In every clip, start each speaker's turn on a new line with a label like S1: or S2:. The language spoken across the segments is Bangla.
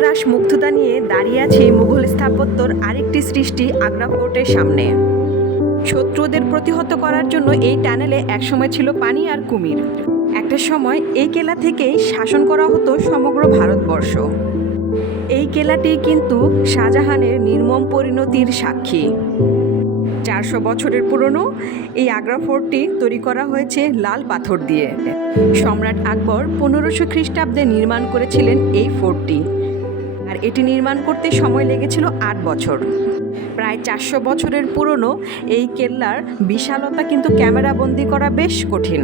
S1: একরাশ মুগ্ধতা নিয়ে দাঁড়িয়ে আছে মুঘল স্থাপত্যর আরেকটি সৃষ্টি আগ্রা ফোর্টের সামনে। শত্রুদের প্রতিহত করার জন্য এই টানেলে একসময় ছিল পানি আর কুমির। একটা সময় এই কেলা থেকেই শাসন করা হতো সমগ্র ভারতবর্ষ। এই কেলাটি কিন্তু শাহজাহানের নির্মম পরিণতির সাক্ষী। চারশো বছরের পুরনো এই আগ্রা ফোর্টটি তৈরি করা হয়েছে লাল পাথর দিয়ে। সম্রাট আকবর পনেরোশো খ্রিস্টাব্দে নির্মাণ করেছিলেন এই ফোর্টটি। এটি নির্মাণ করতে সময় লেগেছিল আট বছর। প্রায় চারশো বছরের পুরনো এই কেল্লার বিশালতা কিন্তু ক্যামেরা বন্দি করা বেশ কঠিন।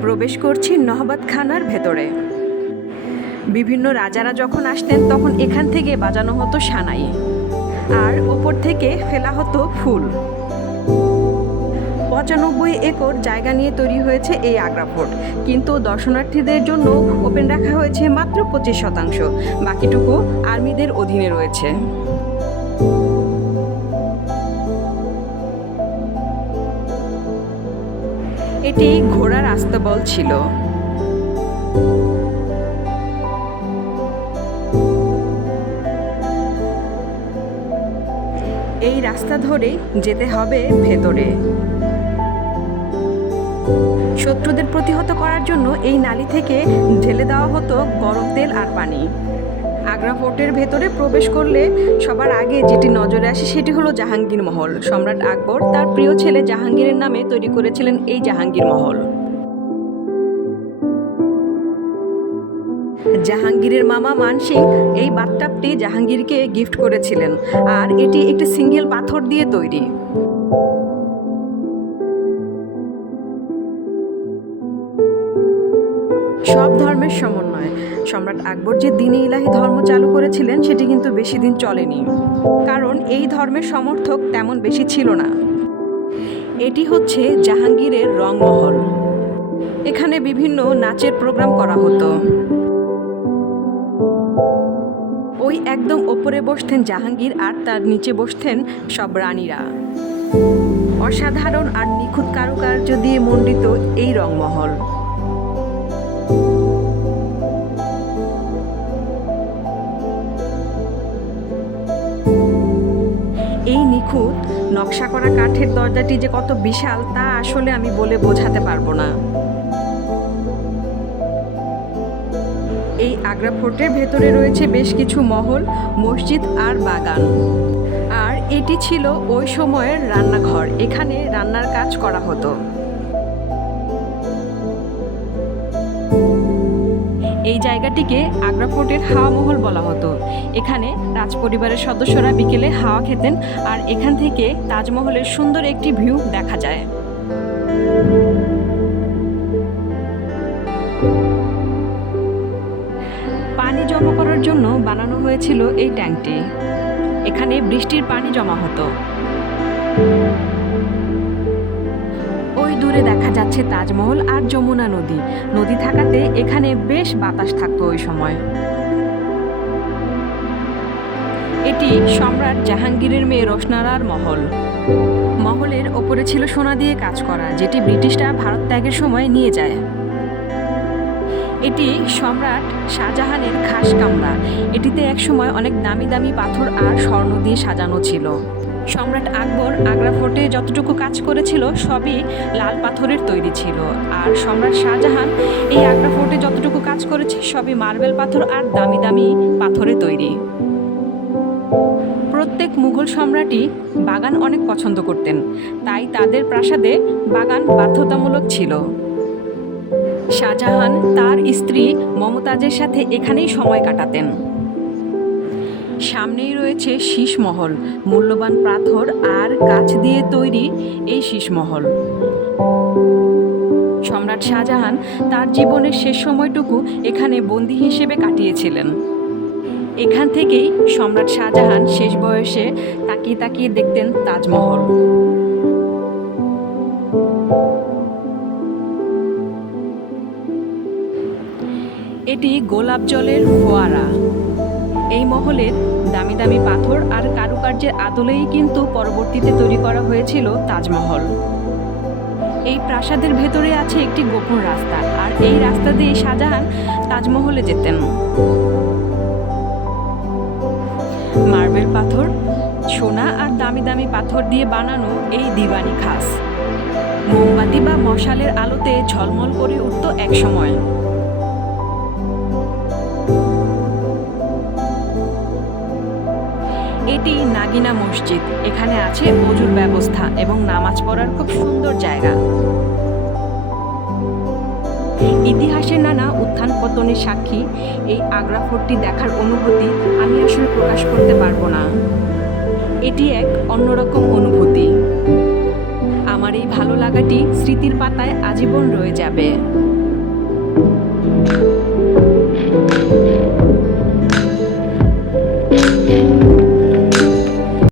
S1: প্রবেশ করছি নহবত খানার ভেতরে। বিভিন্ন রাজারা যখন আসতেন, তখন এখান থেকে বাজানো হতো সানাই। আর ওপর থেকে ফেলা হতো ফুল। পঁচানব্বই একর জায়গা নিয়ে তৈরি হয়েছে এই আগ্রা ফোর্ট। কিন্তু দর্শনার্থীদের জন্য ওপেন রাখা হয়েছে মাত্র পঁচিশ শতাংশ। বাকিটুকু আর্মিদের অধীনে রয়েছে। এটি ঘোড়ার আস্তাবল ছিল। এই রাস্তা ধরে যেতে হবে ভেতরে। শত্রুদের প্রতিহত করার জন্য এই নালি থেকে ঢেলে দেওয়া হতো গরম তেল আর পানি। আগ্রা ফোর্টের ভেতরে প্রবেশ করলে সবার আগে যেটি নজরে আসে সেটি হলো জাহাঙ্গীর মহল। সম্রাট আকবর তার প্রিয় ছেলে জাহাঙ্গীরের নামে তৈরি করেছিলেন এই জাহাঙ্গীর মহল। জাহাঙ্গীরের মামা মানসিং এই বাথটাবটি জাহাঙ্গীরকে গিফট করেছিলেন। আর এটি একটি সিঙ্গেল পাথর দিয়ে তৈরি। সব ধর্মের সমন্বয়। সম্রাট আকবর যে দিনে ইলাহি ধর্ম চালু করেছিলেন, সেটি কিন্তু বেশি দিন চলেনি। কারণ এই ধর্মের সমর্থক তেমন বেশি ছিল না। এটি হচ্ছে জাহাঙ্গীরের রংমহল। এখানে বিভিন্ন নাচের প্রোগ্রাম করা হতো। ওই একদম ওপরে বসতেন জাহাঙ্গীর আর তার নিচে বসতেন সব রানীরা অসাধারণ আর নিখুঁত কারুকার্য দিয়ে মণ্ডিত এই রংমহল। নকশা করা কাঠের দরজাটি যে কত বিশাল, তা আসলে আমি বলে বোঝাতে পারব না। এই আগ্রা ফোর্টের ভেতরে রয়েছে বেশ কিছু মহল, মসজিদ আর বাগান। আর এটি ছিল ওই সময়ের রান্নাঘর, এখানে রান্নার কাজ করা হতো। এই জায়গাটিকে আগ্রা ফোর্টের হাওয়া মহল বলা হতো। এখানে রাজপরিবারের সদস্যরা বিকেলে হাওয়া খেতেন আর এখান থেকে তাজমহলের সুন্দর একটি ভিউ দেখা যায়। পানি জমা করার জন্য বানানো হয়েছিল এই ট্যাঙ্কটি। এখানে বৃষ্টির পানি জমা হতো। দূরে দেখা যাচ্ছে তাজমহল আর যমুনা নদী। নদী থাকাতে এখানে বেশ বাতাস থাকতো ওই সময়। এটি সম্রাট জাহাঙ্গীরের মেয়ে রোশনারার মহল। মহলের ওপরে ছিল সোনা দিয়ে কাজ করা, যেটি ব্রিটিশরা ভারত ত্যাগের সময় নিয়ে যায়। এটি সম্রাট শাহজাহানের খাস কামরা। এটিতে একসময় অনেক দামি দামি পাথর আর স্বর্ণ দিয়ে সাজানো ছিল। সম্রাট আকবর আগ্রা ফোর্টে যতটুকু কাজ করেছিল, সবই লাল পাথরের তৈরি ছিল। আর সম্রাট শাহজাহান এই আগ্রা ফোর্টে যতটুকু কাজ করেছে, সবই মার্বেল পাথর আর দামি দামি পাথরে তৈরি। প্রত্যেক মুঘল সম্রাটই বাগান অনেক পছন্দ করতেন, তাই তাদের প্রাসাদে বাগান বাধ্যতামূলক ছিল। শাহজাহান তার স্ত্রী মমতাজের সাথে এখানেই সময় কাটাতেন। সামনেই রয়েছে শীষমহল, মূল্যবান পাথর আর কাছ দিয়ে তৈরি এই শীষমহল। সম্রাট শাহজাহান তার জীবনের শেষ সময়টুকু এখানে বন্দী হিসেবে কাটিয়েছিলেন। এখান থেকেই সম্রাট শাহজাহান শেষ বয়সে তাকিয়ে তাকিয়ে দেখতেন তাজমহল। এটি গোলাপ জলের ফোয়ারা। এই মহলের দামি দামি পাথর আর কারুকার্যের আদলেই কিন্তু পরবর্তীতে তৈরি করা হয়েছিল তাজমহল। এই প্রাসাদের ভেতরে আছে একটি গোপন রাস্তা আর এই রাস্তা দিয়ে শাহজাহান তাজমহলে যেতেন। মার্বেল পাথর, সোনা আর দামি দামি পাথর দিয়ে বানানো এই দিওয়ানি খাস। মোমবাতি বা মশালের আলোতে ঝলমল করে উঠত এক এটি নাগিনা মসজিদ। এখানে আছে অজুর ব্যবস্থা এবং নামাজ পড়ার খুব সুন্দর জায়গা। ইতিহাসের নানা উত্থান পতনের সাক্ষী, এই আগ্রা ফোর্টটি দেখার অনুভূতি আমি আসলে প্রকাশ করতে পারব না। এটি এক অন্যরকম অনুভূতি। আমার এই ভালো লাগাটি স্মৃতির পাতায় আজীবন রয়ে যাবে।